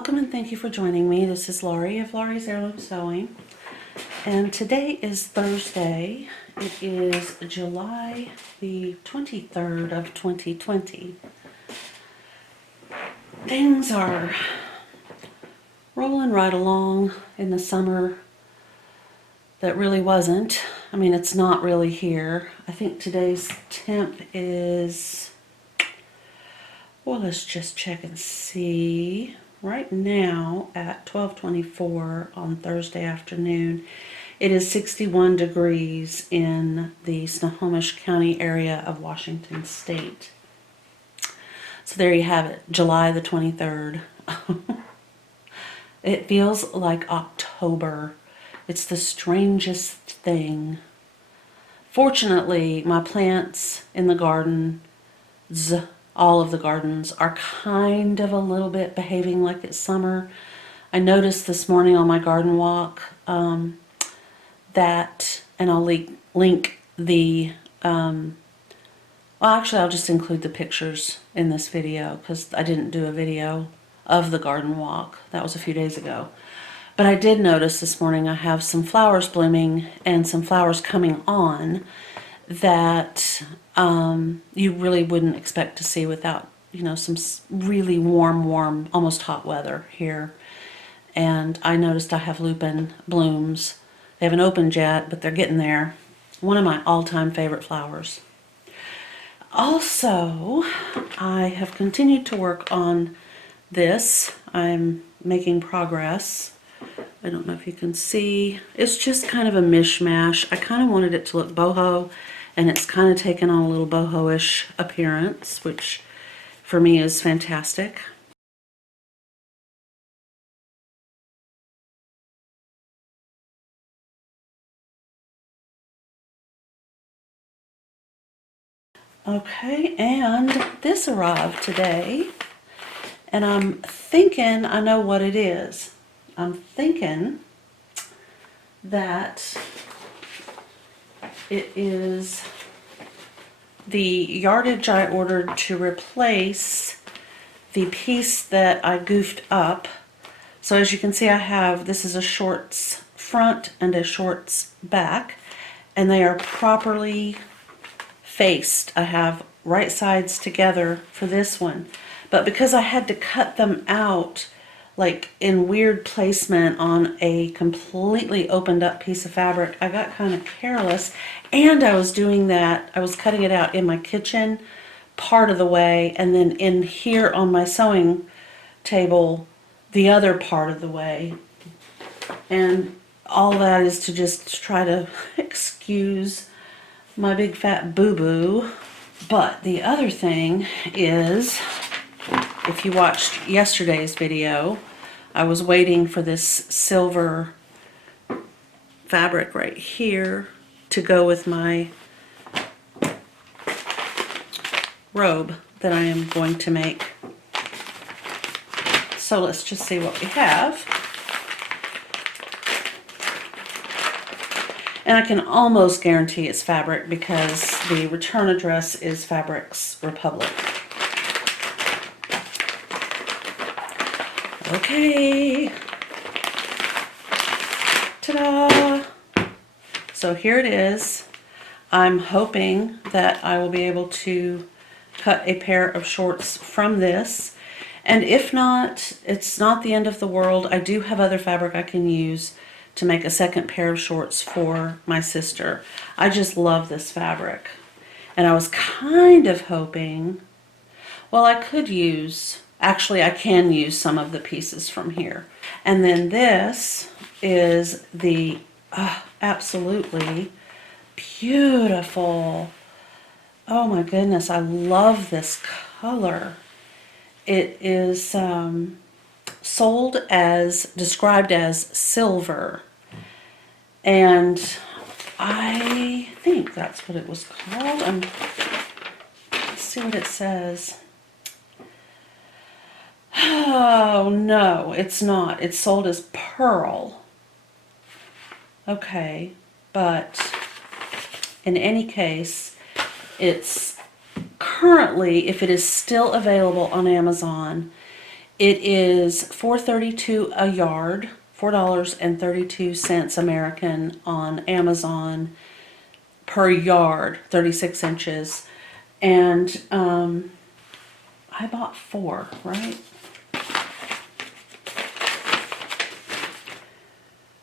Welcome and thank you for joining me. This is Laurie of Laurie's Heirloom Sewing, and today is Thursday. It is July the 23rd of 2020. Things are rolling right along in the summer that really wasn't. I mean, it's not really here. I think today's temp is, well, let's just check and see. Right now at 12:24 on Thursday afternoon, it is 61 degrees in the Snohomish County area of Washington State. So there you have it, July the 23rd. It feels like October. It's the strangest thing. Fortunately, my plants in the garden, all of the gardens, are kind of a little bit behaving like it's summer. I noticed this morning on my garden walk that, and I'll link the, well, actually I'll just include the pictures in this video because I didn't do a video of the garden walk. That was a few days ago. But I did notice this morning I have some flowers blooming and some flowers coming on that you really wouldn't expect to see without, you know, some really warm, almost hot weather here. And I noticed I have lupin blooms. They haven't opened yet, but they're getting there. One of my all-time favorite flowers. Also, I have continued to work on this. I'm making progress. I don't know if you can see. It's just kind of a mishmash. I kind of wanted it to look boho, and it's kind of taken on a little boho-ish appearance, which for me is fantastic. Okay, and this arrived today, and I'm thinking I know what it is. I'm thinking that it is the yardage I ordered to replace the piece that I goofed up. So as you can see, I have, this is a shorts front and a shorts back, and they are properly faced. I have right sides together for this one, but because I had to cut them out like in weird placement on a completely opened up piece of fabric, I got kind of careless, and I was doing that, I was cutting it out in my kitchen part of the way, and then in here on my sewing table the other part of the way, and all that is to just try to excuse my big fat boo-boo. But the other thing is, if you watched yesterday's video, I was waiting for this silver fabric right here to go with my robe that I am going to make. So let's just see what we have. And I can almost guarantee it's fabric because the return address is Fabrics Republic. Okay. Ta-da! So here it is. I'm hoping that I will be able to cut a pair of shorts from this. And if not, it's not the end of the world. I do have other fabric I can use to make a second pair of shorts for my sister. I just love this fabric. And I was kind of hoping, well, I could use, actually I can use some of the pieces from here. And then this is the absolutely beautiful, oh my goodness, I love this color. It is sold as, described as silver, and I think that's what it was called. Let's see what it says. Oh no, it's not. It's sold as pearl. Okay, but in any case, it's currently, if it is still available on Amazon, It is $4.32 a yard, $4.32 American on Amazon per yard, 36 inches. And I bought 4, right?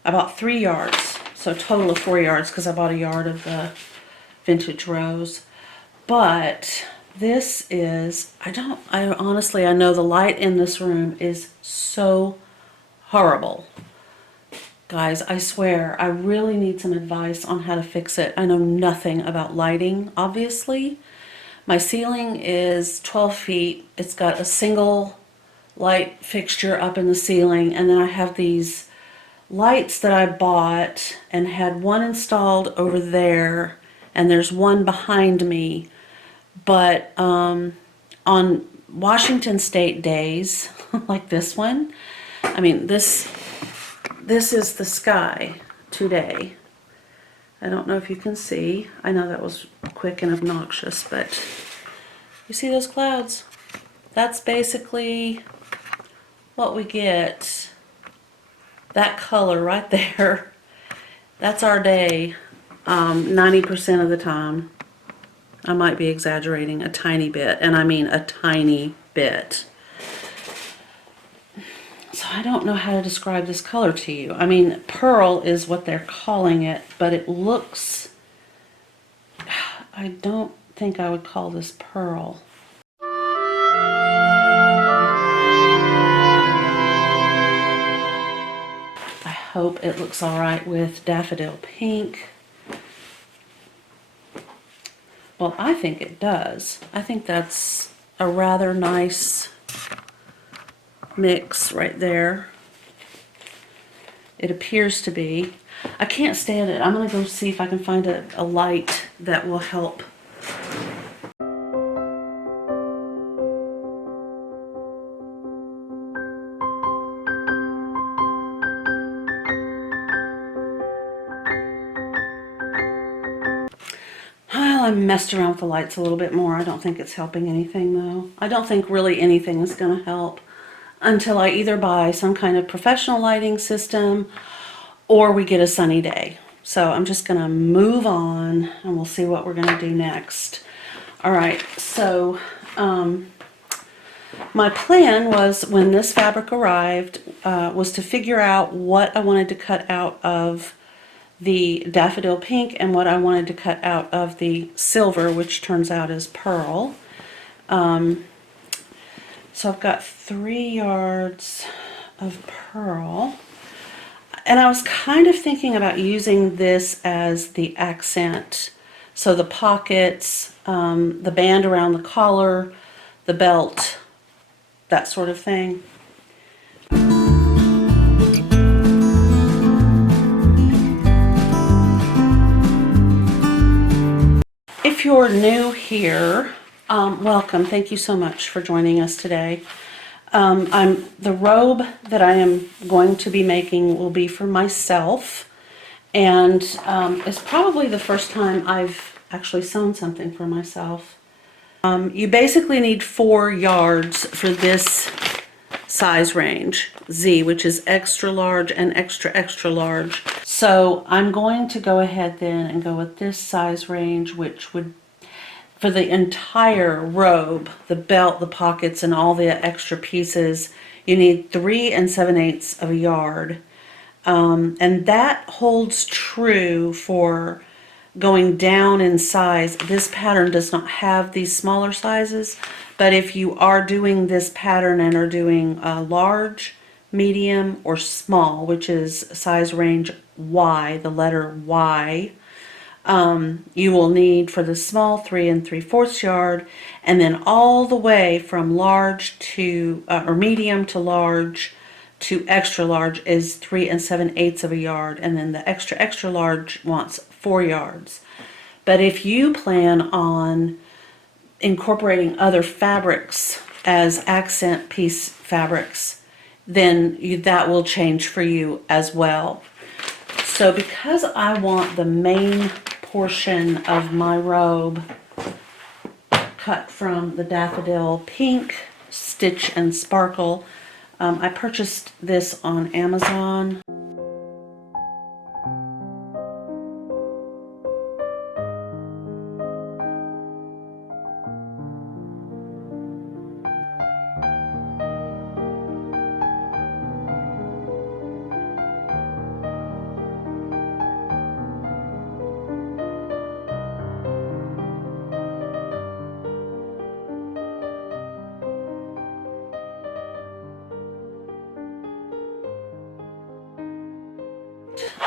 I bought 3 yards, so a total of 4 yards because I bought a yard of the vintage rose. But this is, I honestly, I know the light in this room is so horrible. Guys, I swear, I really need some advice on how to fix it. I know nothing about lighting, obviously. My ceiling is 12 feet. It's got a single light fixture up in the ceiling, and then I have these lights that I bought and had one installed over there, and there's one behind me. But on Washington State days, like this one, I mean, this is the sky today. I don't know if you can see. I know that was quick and obnoxious, but you see those clouds? That's basically what we get. That color right there, that's our day 90% of the time. I might be exaggerating a tiny bit, and I mean a tiny bit. So I don't know how to describe this color to you. I mean, pearl is what they're calling it, but it looks, I don't think I would call this pearl. I hope it looks all right with daffodil pink. Well, I think it does. I think that's a rather nice mix right there. It appears to be. I can't stand it. I'm going to go see if I can find a light that will help. I messed around with the lights a little bit more. I don't think it's helping anything though. I don't think really anything is going to help until I either buy some kind of professional lighting system or we get a sunny day. So I'm just going to move on and we'll see what we're going to do next. All right, so my plan was when this fabric arrived was to figure out what I wanted to cut out of the daffodil pink and what I wanted to cut out of the silver, which turns out is pearl. So I've got 3 yards of pearl, and I was kind of thinking about using this as the accent. So the pockets, the band around the collar, the belt, that sort of thing. If you're new here, welcome. Thank you so much for joining us today. The robe that I am going to be making will be for myself, and it's probably the first time I've actually sewn something for myself. You basically need 4 yards for this size range, Z, which is extra large and extra extra large. So I'm going to go ahead then and go with this size range, which would, for the entire robe, the belt, the pockets, and all the extra pieces, you need 3 7/8 of a yard. And that holds true for going down in size. This pattern does not have these smaller sizes, but if you are doing this pattern and are doing large, medium, or small, which is size range Y, the letter Y, you will need for the small 3 3/4 yard, and then all the way from large to, or medium to large to extra large is 3 7/8 of a yard, and then the extra extra large wants 4 yards. But if you plan on incorporating other fabrics as accent piece fabrics, then that will change for you as well. So because I want the main portion of my robe cut from the daffodil pink stitch and sparkle, I purchased this on Amazon.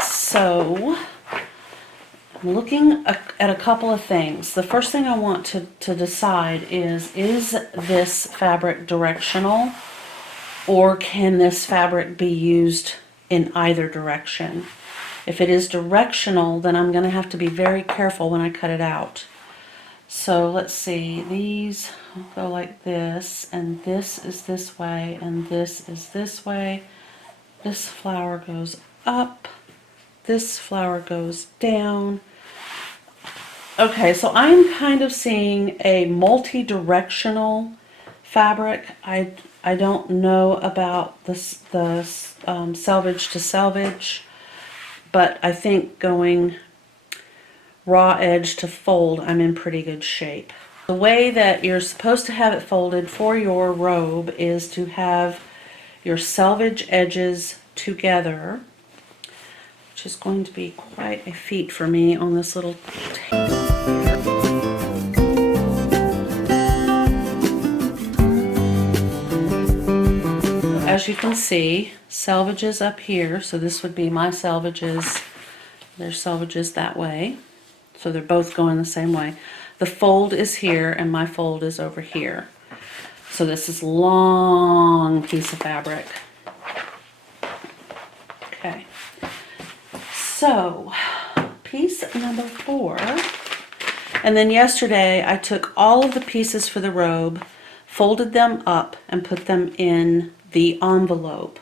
So I'm looking at a couple of things. The first thing I want to decide is this fabric directional, or can this fabric be used in either direction? If it is directional, then I'm going to have to be very careful when I cut it out. So let's see, these go like this, and this is this way, and this is this way. This flower goes up. This flower goes down. Okay, so I'm kind of seeing a multi-directional fabric. I don't know about the selvage to selvage, but I think going raw edge to fold, I'm in pretty good shape. The way that you're supposed to have it folded for your robe is to have your selvage edges together, which is going to be quite a feat for me on this little table. As you can see, selvages up here, so this would be my selvages. There's selvages that way, so they're both going the same way. The fold is here and my fold is over here. So this is a long piece of fabric. Okay. So, piece number 4, and then yesterday I took all of the pieces for the robe, folded them up, and put them in the envelope.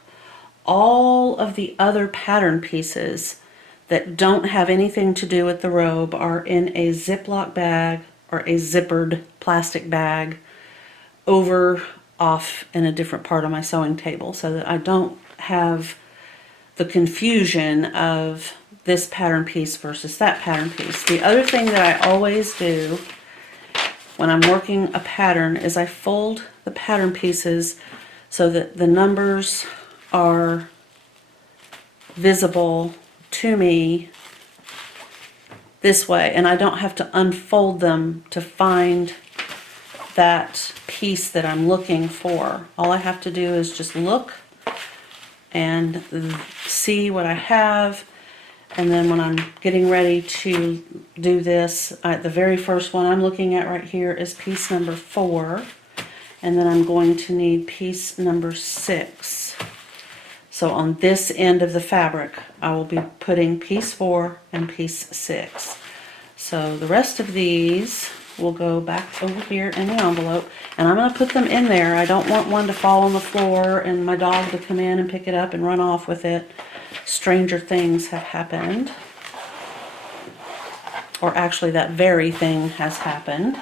All of the other pattern pieces that don't have anything to do with the robe are in a Ziploc bag or a zippered plastic bag over off in a different part of my sewing table, so that I don't have the confusion of this pattern piece versus that pattern piece. The other thing that I always do when I'm working a pattern is I fold the pattern pieces so that the numbers are visible to me this way, and I don't have to unfold them to find that piece that I'm looking for. All I have to do is just look and see what I have, and then when I'm getting ready to do this, the very first one I'm looking at right here is piece number 4, and then I'm going to need piece number 6. So on this end of the fabric, I will be putting piece 4 and piece 6. So the rest of these will go back over here in the envelope, and I'm going to put them in there. I don't want one to fall on the floor and my dog to come in and pick it up and run off with it. Stranger things have happened, or actually that very thing has happened.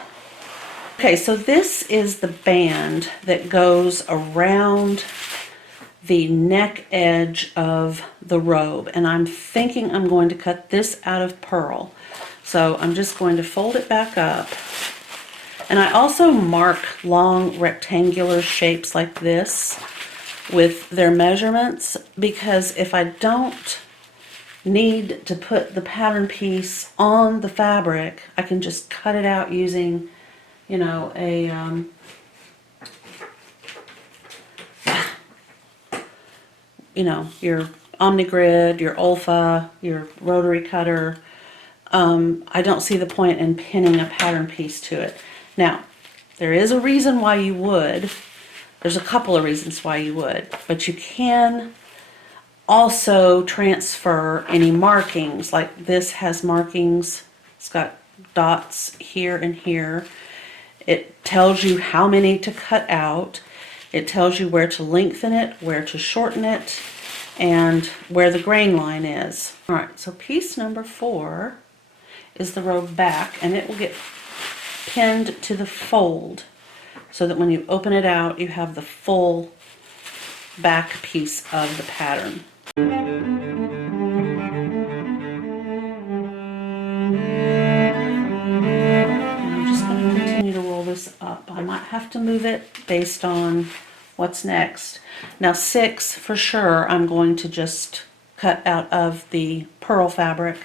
Okay, so this is the band that goes around the neck edge of the robe, and I'm thinking I'm going to cut this out of pearl. So I'm just going to fold it back up, and I also mark long rectangular shapes like this with their measurements, because if I don't need to put the pattern piece on the fabric, I can just cut it out using, you know, a your OmniGrid, your Olfa, your rotary cutter. I don't see the point in pinning a pattern piece to it. Now, there is a reason why you would. There's a couple of reasons why you would, but you can also transfer any markings. Like this has markings. It's got dots here and here. It tells you how many to cut out. It tells you where to lengthen it, where to shorten it, and where the grain line is. All right, so piece number 4 is the robe back, and it will get pinned to the fold so that when you open it out, you have the full back piece of the pattern. I'm just going to continue to roll this up. I might have to move it based on what's next. Now 6 for sure I'm going to just cut out of the pearl fabric.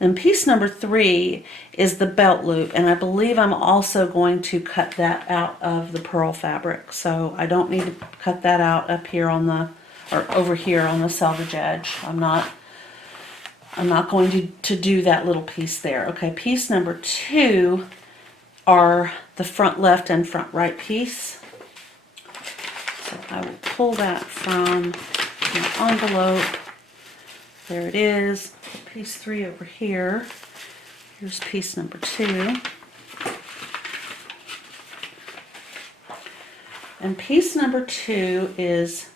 And piece number 3 is the belt loop, and I believe I'm also going to cut that out of the pearl fabric. So I don't need to cut that out up here on the, or over here on the selvage edge. I'm not going to do that little piece there. Okay, piece number 2 are the front left and front right piece. So I will pull that from my envelope. There it is. Piece 3 over here. Here's piece number 2. And piece number 2 is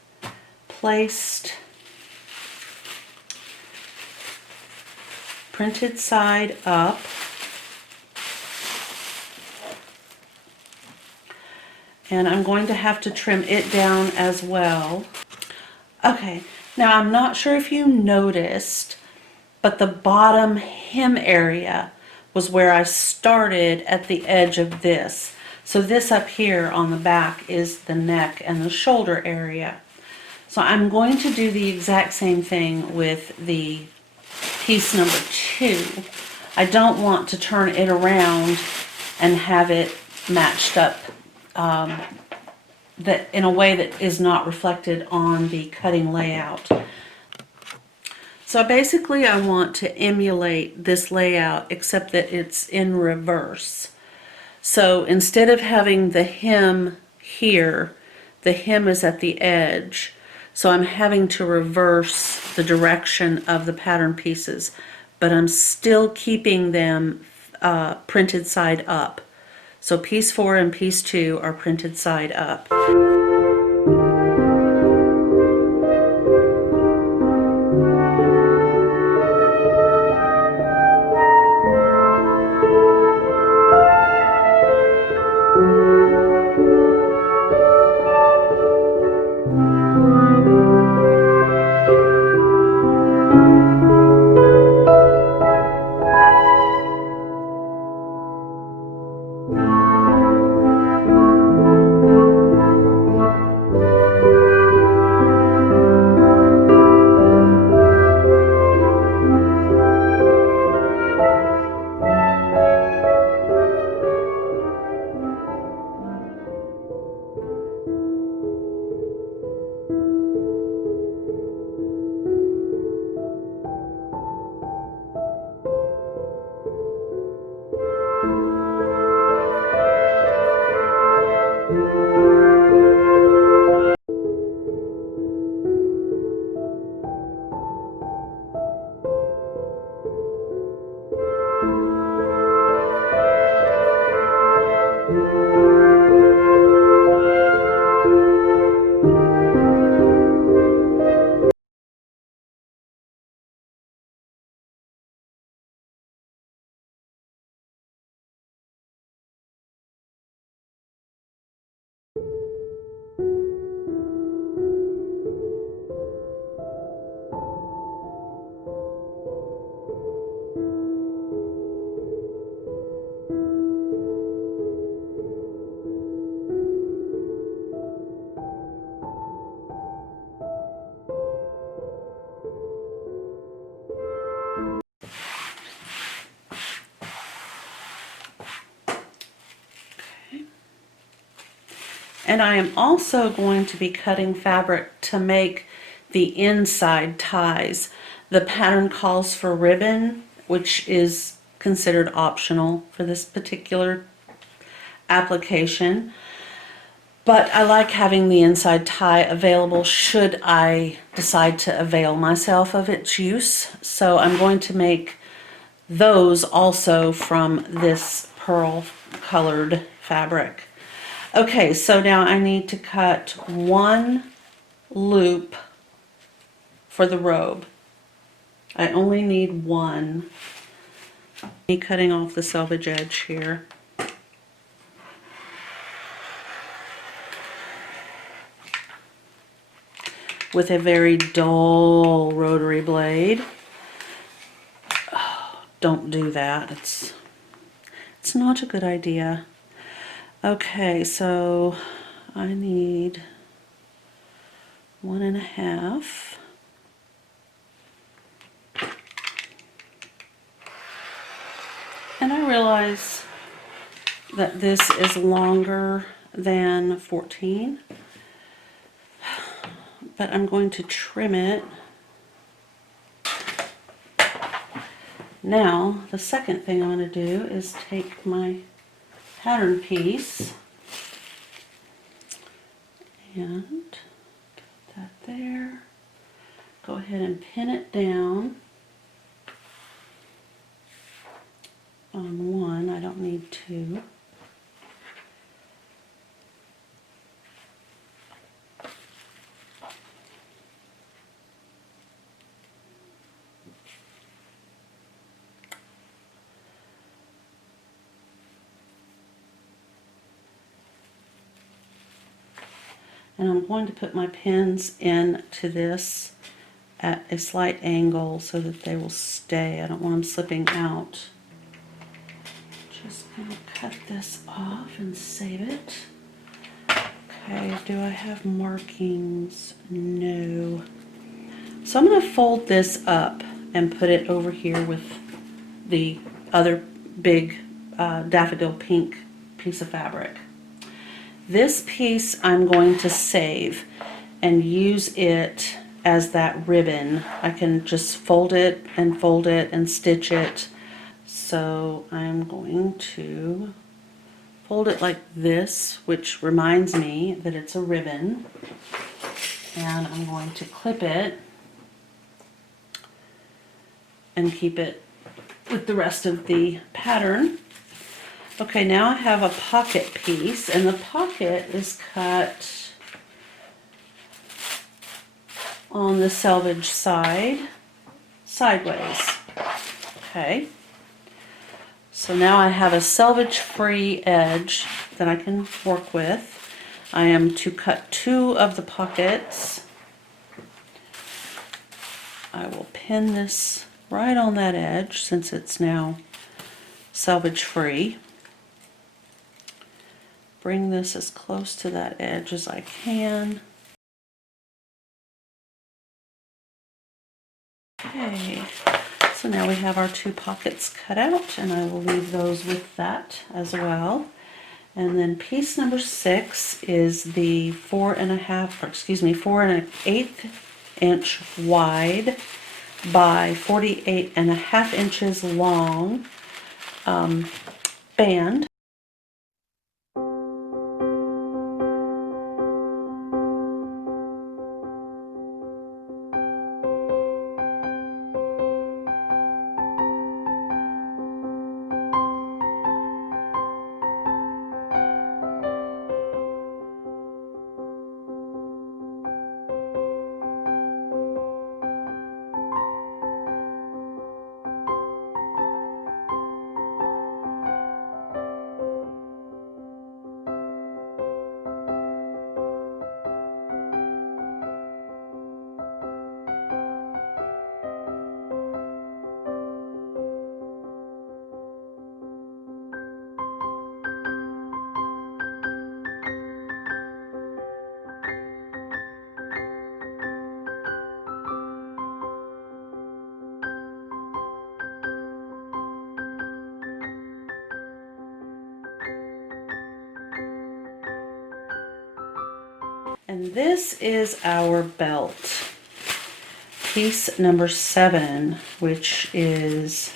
placed printed side up. And I'm going to have to trim it down as well. Okay, now I'm not sure if you noticed, but the bottom hem area was where I started at the edge of this. So this up here on the back is the neck and the shoulder area. So I'm going to do the exact same thing with the piece number 2. I don't want to turn it around and have it matched up that in a way that is not reflected on the cutting layout. So basically I want to emulate this layout except that it's in reverse. So instead of having the hem here, the hem is at the edge. So I'm having to reverse the direction of the pattern pieces, but I'm still keeping them printed side up. So piece 4 and piece 2 are printed side up. And I am also going to be cutting fabric to make the inside ties. The pattern calls for ribbon, which is considered optional for this particular application. But I like having the inside tie available should I decide to avail myself of its use. So I'm going to make those also from this pearl colored fabric. Okay, so now I need to cut 1 loop for the robe. I only need 1. I'm cutting off the selvage edge here. with a very dull rotary blade. Oh, don't do that. It's not a good idea. Okay, so I need 1.5. And I realize that this is longer than 14, but I'm going to trim it. Now, the second thing I'm going to do is take my pattern piece and put that there. Go ahead and pin it down on one. I don't need two. And I'm going to put my pins into this at a slight angle so that they will stay. I don't want them slipping out. Just going to cut this off and save it. Okay, do I have markings? No. So I'm going to fold this up and put it over here with the other big daffodil pink piece of fabric. This piece I'm going to save and use it as that ribbon. I can just fold it and stitch it. So I'm going to fold it like this, which reminds me that it's a ribbon. And I'm going to clip it and keep it with the rest of the pattern. Okay, now I have a pocket piece, and the pocket is cut on the selvage side, sideways. Okay, so now I have a selvage-free edge that I can work with. I am to cut 2 of the pockets. I will pin this right on that edge since it's now selvage-free. Bring this as close to that edge as I can. Okay, so now we have our 2 pockets cut out, and I will leave those with that as well. And then piece number 6 is the 4 1/8 inch wide by 48.5 inches long band. And this is our belt. Piece number 7, which is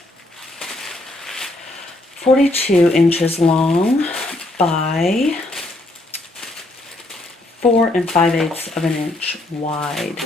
42 inches long by 4 5/8 of an inch wide.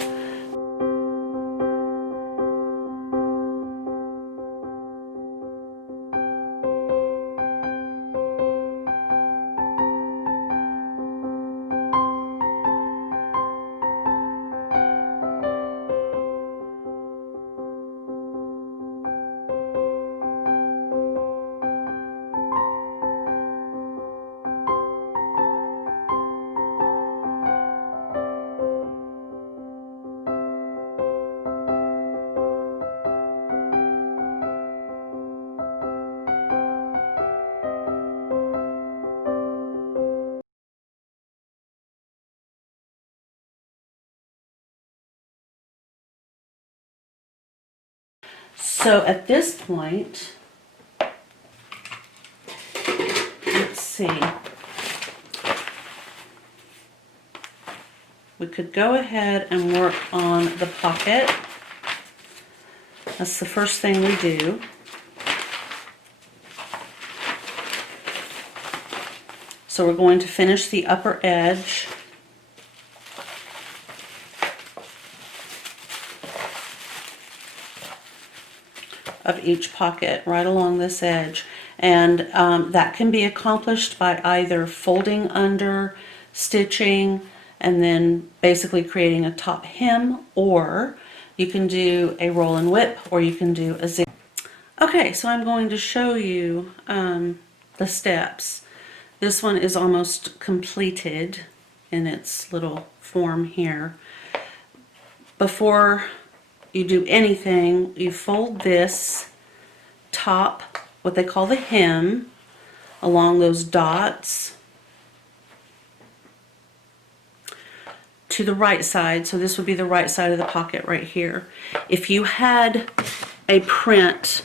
So at this point, let's see, we could go ahead and work on the pocket. That's the first thing we do. So we're going to finish the upper edge. Of each pocket right along this edge, and that can be accomplished by either folding under, stitching, and then basically creating a top hem, or you can do a roll and whip, or you can do a zig. Okay, so I'm going to show you the steps. This one is almost completed in its little form here. Before you do anything, you fold this top, what they call the hem, along those dots to the right side. So this would be the right side of the pocket right here. If you had a print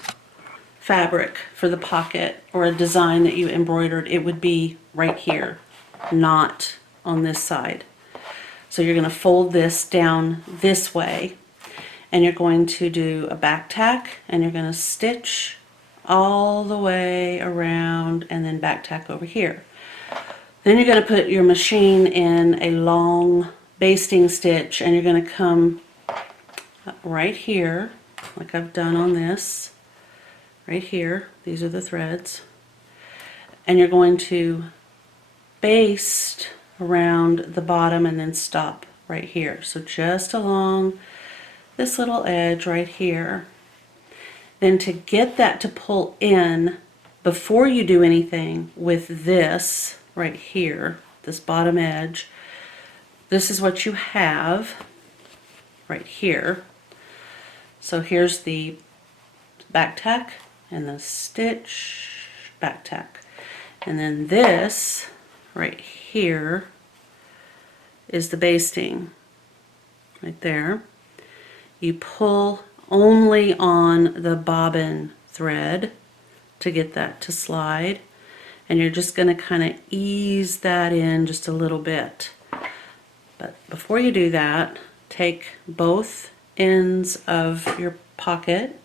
fabric for the pocket or a design that you embroidered, it would be right here, not on this side. So you're going to fold this down this way, and you're going to do a back tack, and you're going to stitch all the way around and then back tack over here. Then you're going to put your machine in a long basting stitch, and you're going to come right here, like I've done on this, right here. These are the threads. And you're going to baste around the bottom and then stop right here. So just along this little edge right here. Then to get that to pull in, before you do anything with this right here, this bottom edge, this is what you have right here. So here's the back tack and the stitch, back tack. And then this right here is the basting right there. You pull only on the bobbin thread to get that to slide, and you're just going to kind of ease that in just a little bit. But before you do that, take both ends of your pocket,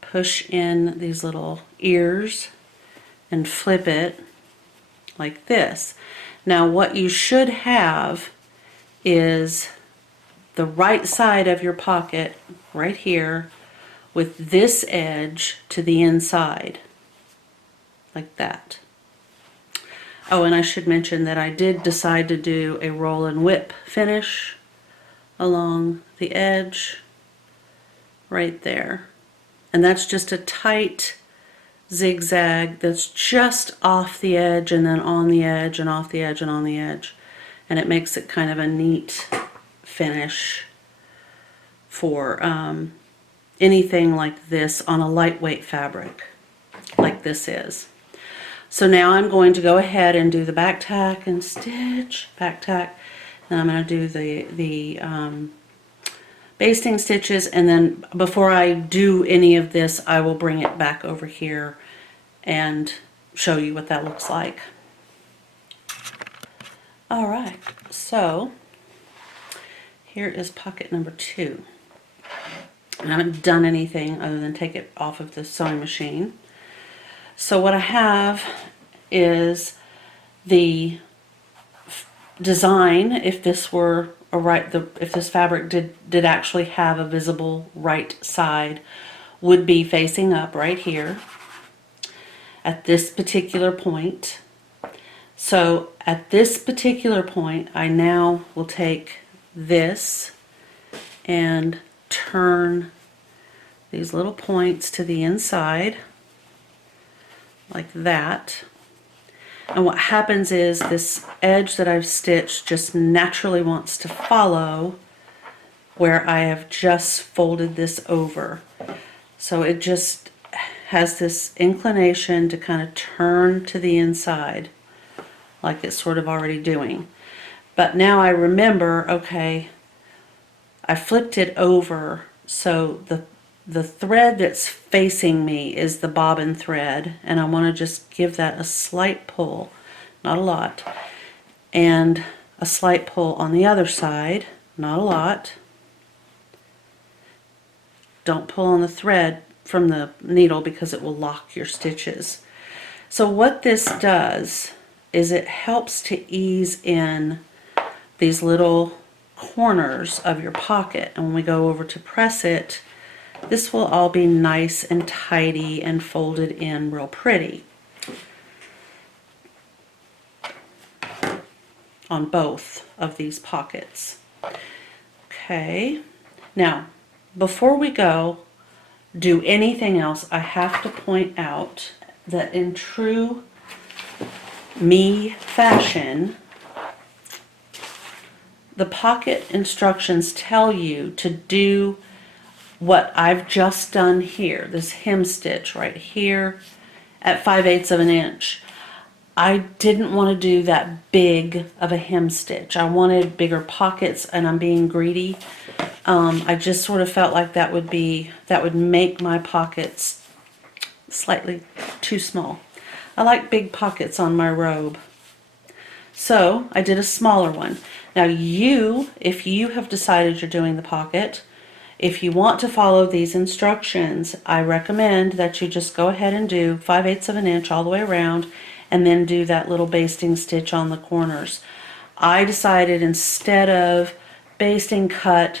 push in these little ears, and flip it like this. Now what you should have is the right side of your pocket right here with this edge to the inside, like that. Oh, and I should mention that I did decide to do a roll and whip finish along the edge right there. And that's just a tight zigzag that's just off the edge and then on the edge and off the edge and on the edge. And it makes it kind of a neat finish for anything like this on a lightweight fabric like this is. So now I'm going to go ahead and do the back tack and stitch, back tack. Then I'm going to do the basting stitches, and then before I do any of this, I will bring it back over here and show you what that looks like. Alright, so here is pocket number 2. And I haven't done anything other than take it off of the sewing machine. So what I have is the design, if this were if this fabric did actually have a visible right side, would be facing up right here at this particular point. So at this particular point, I now will take this and turn these little points to the inside like that. And what happens is this edge that I've stitched just naturally wants to follow where I have just folded this over. So it just has this inclination to kind of turn to the inside like it's sort of already doing. But now I remember, okay, I flipped it over so the the thread that's facing me is the bobbin thread, and I want to just give that a slight pull, not a lot, and a slight pull on the other side, not a lot. Don't pull on the thread from the needle because it will lock your stitches. So what this does is it helps to ease in these little corners of your pocket, and when we go over to press it, this will all be nice and tidy and folded in real pretty on both of these pockets. Okay, now before we do anything else, I have to point out that in true me fashion, the pocket instructions tell you to do what I've just done here, this hem stitch right here at 5/8 of an inch. I didn't want to do that big of a hem stitch. I wanted bigger pockets, and I'm being greedy. I just sort of felt like that would make my pockets slightly too small. I like big pockets on my robe. So I did a smaller one. Now if you have decided you're doing the pocket, if you want to follow these instructions, I recommend that you just go ahead and do 5/8 of an inch all the way around, and then do that little basting stitch on the corners. I decided instead of basting cut,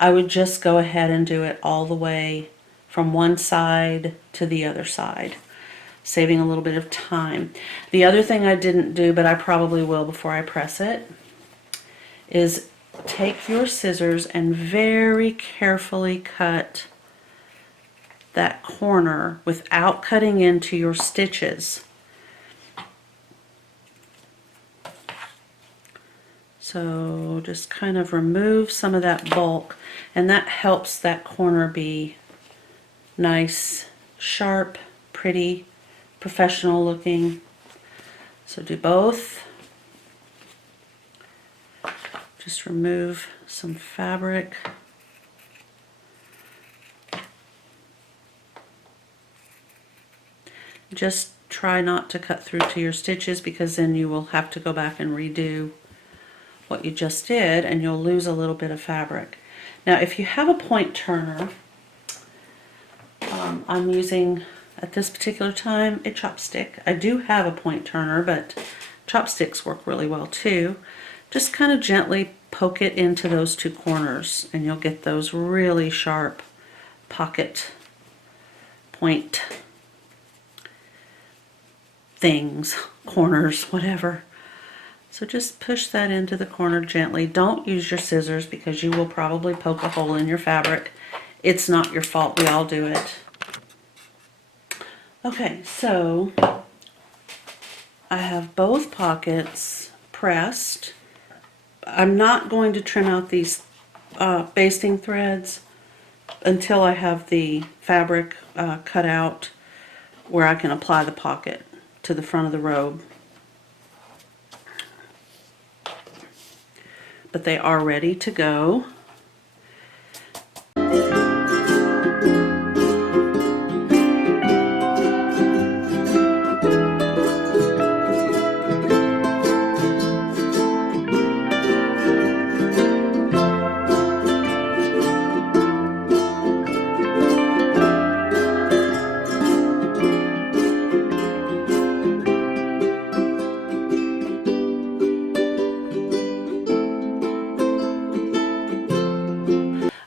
I would just go ahead and do it all the way from one side to the other side, saving a little bit of time. The other thing I didn't do, but I probably will before I press it, is take your scissors and very carefully cut that corner without cutting into your stitches. So just kind of remove some of that bulk, and that helps that corner be nice, sharp, pretty, professional looking. So do both. Just remove some fabric. Just try not to cut through to your stitches, because then you will have to go back and redo what you just did, and you'll lose a little bit of fabric. Now if you have a point turner, I'm using at this particular time a chopstick. I do have a point turner, but chopsticks work really well too. Just kind of gently poke it into those two corners, and you'll get those really sharp pocket point things, corners, whatever. So just push that into the corner gently. Don't use your scissors because you will probably poke a hole in your fabric. It's not your fault, we all do it. Okay, so I have both pockets pressed. I'm not going to trim out these basting threads until I have the fabric cut out where I can apply the pocket to the front of the robe. But they are ready to go.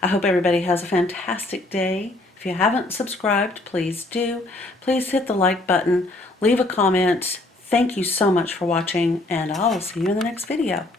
I hope everybody has a fantastic day. If you haven't subscribed, please do. Please hit the like button, leave a comment. Thank you so much for watching, and I'll see you in the next video.